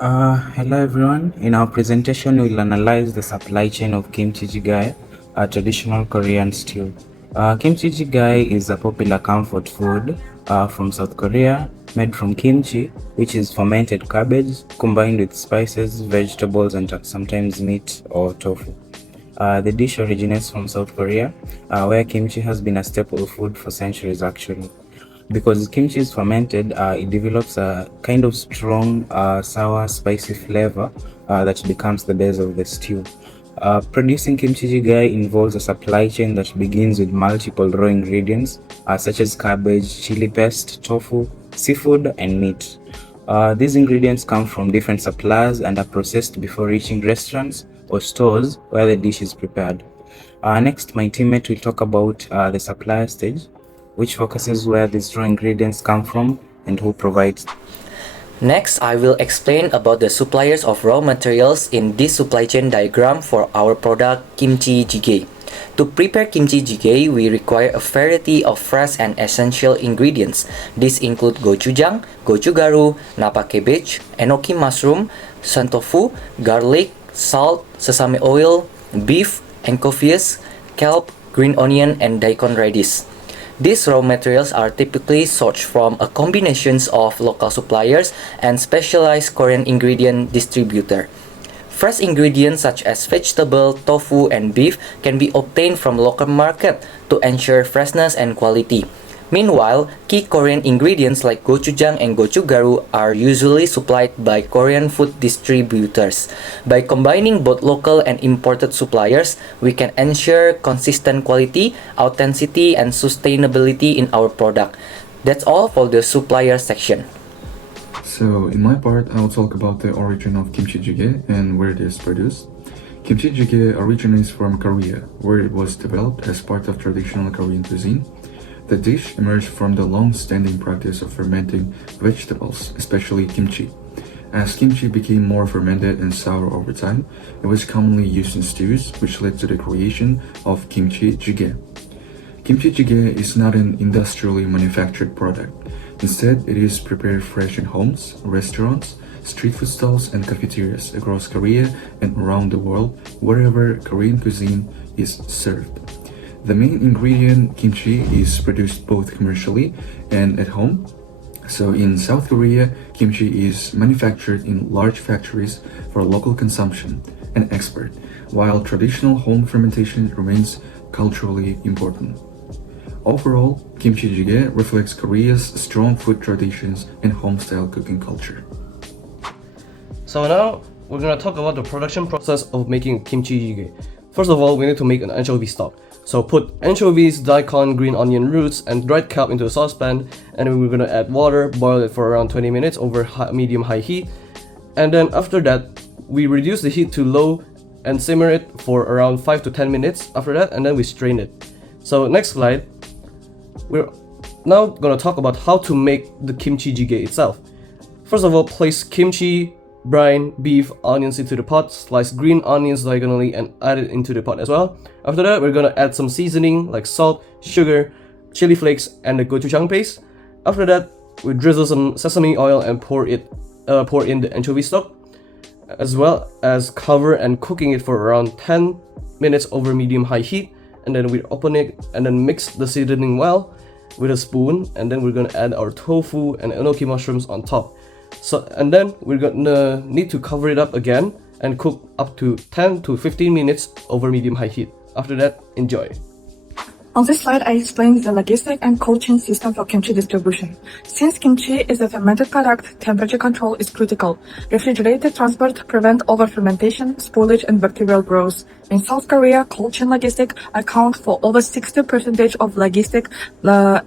Hello everyone. In our presentation, we'll analyze the supply chain of kimchi jigae, a traditional Korean stew. Kimchi jigae is a popular comfort food from South Korea, made from kimchi, which is fermented cabbage combined with spices, vegetables, and sometimes meat or tofu. The dish originates from South Korea, where kimchi has been a staple food for centuries actually. Because kimchi is fermented, it develops a kind of strong, sour, spicy flavor that becomes the base of the stew. Producing kimchi jjigae involves a supply chain that begins with multiple raw ingredients such as cabbage, chili paste, tofu, seafood, and meat. These ingredients come from different suppliers and are processed before reaching restaurants or stores where the dish is prepared. Next, my teammate will talk about the supplier stage, which focuses where these raw ingredients come from and who provides. Next, I will explain about the suppliers of raw materials in this supply chain diagram for our product kimchi jjigae. To prepare kimchi jjigae, we require a variety of fresh and essential ingredients. These include gochujang, gochugaru, napa cabbage, enoki mushroom, sun tofu, garlic, salt, sesame oil, beef, anchovies, kelp, green onion, and daikon radish. These raw materials are typically sourced from a combination of local suppliers and specialized Korean ingredient distributor. Fresh ingredients such as vegetable, tofu, and beef can be obtained from local market to ensure freshness and quality. Meanwhile, key Korean ingredients like gochujang and gochugaru are usually supplied by Korean food distributors. By combining both local and imported suppliers, we can ensure consistent quality, authenticity, and sustainability in our product. That's all for the supplier section. So, in my part, I'll talk about the origin of kimchi jjigae and where it is produced. Kimchi jjigae originates from Korea, where it was developed as part of traditional Korean cuisine. The dish emerged from the long-standing practice of fermenting vegetables, especially kimchi. As kimchi became more fermented and sour over time, it was commonly used in stews, which led to the creation of kimchi jjigae. Kimchi jjigae is not an industrially manufactured product. Instead, it is prepared fresh in homes, restaurants, street food stalls, and cafeterias across Korea and around the world, wherever Korean cuisine is served. The main ingredient, kimchi, is produced both commercially and at home. So in South Korea, kimchi is manufactured in large factories for local consumption and export, while traditional home fermentation remains culturally important. Overall, kimchi jjigae reflects Korea's strong food traditions and home-style cooking culture. So now we're gonna talk about the production process of making kimchi jjigae. First of all, we need to make an anchovy stock. So put anchovies, daikon, green onion roots, and dried kelp into a saucepan, and then we're gonna add water, boil it for around 20 minutes over medium-high heat. And then after that, we reduce the heat to low and simmer it for around 5 to 10 minutes after that, and then we strain it. So next slide, we're now gonna talk about how to make the kimchi jjigae itself. First of all, place kimchi, brine, beef, onions into the pot, slice green onions diagonally and add it into the pot as well. After that, we're gonna add some seasoning like salt, sugar, chili flakes, and the gochujang paste. After that, we drizzle some sesame oil and pour in the anchovy stock, as well as cover and cooking it for around 10 minutes over medium-high heat. And then we open it and then mix the seasoning well with a spoon, and then we're gonna add our tofu and enoki mushrooms on top. And then we're gonna need to cover it up again and cook up to 10 to 15 minutes over medium-high heat. After that, enjoy. On this slide, I explain the logistic and cold chain system for kimchi distribution. Since kimchi is a fermented product, temperature control is critical. Refrigerated transport prevent over-fermentation, spoilage, and bacterial growth. In South Korea, cold chain logistic account for over 60% of logistic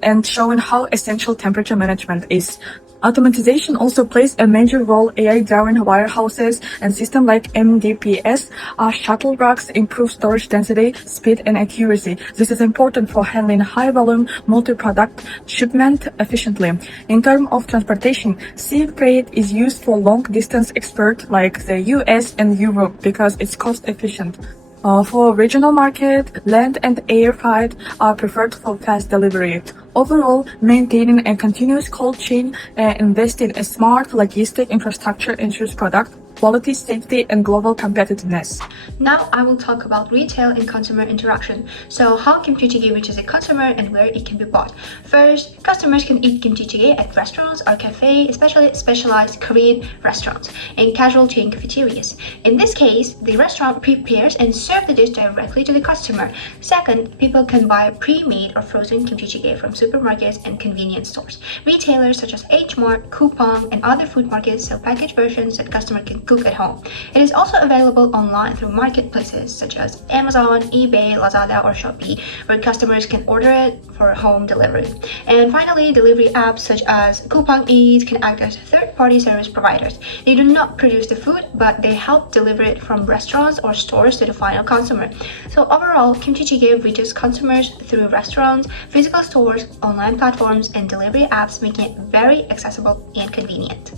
and showing how essential temperature management is. Automatization also plays a major role. AI-driven warehouses and systems like MDPS shuttle racks improve storage density, speed, and accuracy. This is important for handling high-volume multi-product shipment efficiently. In terms of transportation, sea freight is used for long-distance exports like the US and Europe because it's cost-efficient. For regional market, land and air freight are preferred for fast delivery. Overall, maintaining a continuous cold chain and investing in smart logistic infrastructure ensures product quality, safety, and global competitiveness. Now I will talk about retail and consumer interaction. So how kimchi jjigae reaches a consumer and where it can be bought. First, customers can eat kimchi jjigae at restaurants or cafes, especially specialized Korean restaurants and casual chain cafeterias. In this case, the restaurant prepares and serves the dish directly to the customer. Second, people can buy pre-made or frozen kimchi jjigae from supermarkets and convenience stores. Retailers such as H Mart, Coupang, and other food markets sell packaged versions that customers can cook at home. It is also available online through marketplaces such as Amazon, eBay, Lazada, or Shopee, where customers can order it for home delivery. And finally, delivery apps such as Coupang Eats can act as third-party service providers. They do not produce the food, but they help deliver it from restaurants or stores to the final consumer. So overall, kimchi jjigae reaches consumers through restaurants, physical stores, online platforms, and delivery apps, making it very accessible and convenient.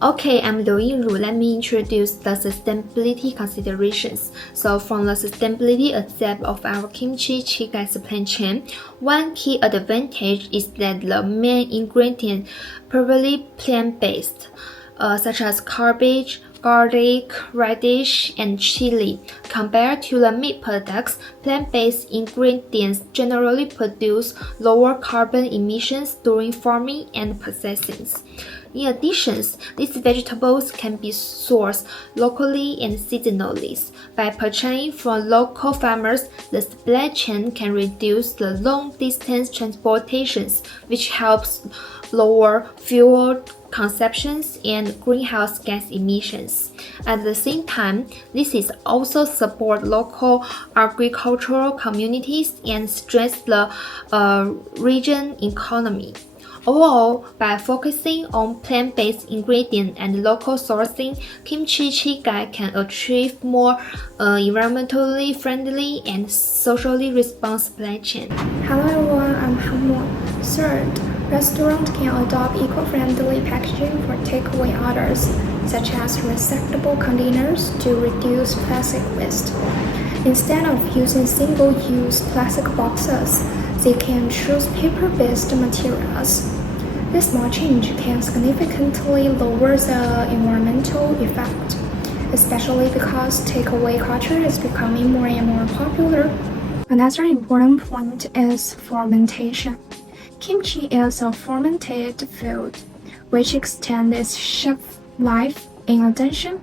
Okay, I'm Liu Yingru. Let me introduce the sustainability considerations. So from the sustainability aspect of our kimchi jjigae supply chain, one key advantage is that the main ingredient purely plant-based, such as cabbage, garlic, radish, and chili. Compared to the meat products, plant-based ingredients generally produce lower carbon emissions during farming and processing. In addition, these vegetables can be sourced locally and seasonally. By purchasing from local farmers, the supply chain can reduce the long-distance transportations, which helps lower fuel consumptions and greenhouse gas emissions. At the same time, this is also support local agricultural communities and strengthens the region economy. Overall, by focusing on plant-based ingredients and local sourcing, kimchi jjigae can achieve more environmentally friendly and socially responsible supply chain. Hello everyone, I'm Hammo. Third, restaurants can adopt eco-friendly packaging for takeaway orders, such as recyclable containers to reduce plastic waste. Instead of using single-use plastic boxes, they can choose paper-based materials. This small change can significantly lower the environmental effect, especially because takeaway culture is becoming more and more popular. Another important point is fermentation. Kimchi is a fermented food, which extends its shelf life. In addition,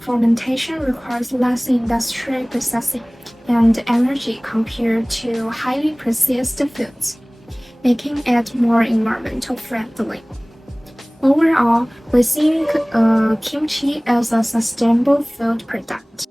fermentation requires less industrial processing and energy compared to highly processed foods, making it more environmental friendly. Overall, we think kimchi is a sustainable food product.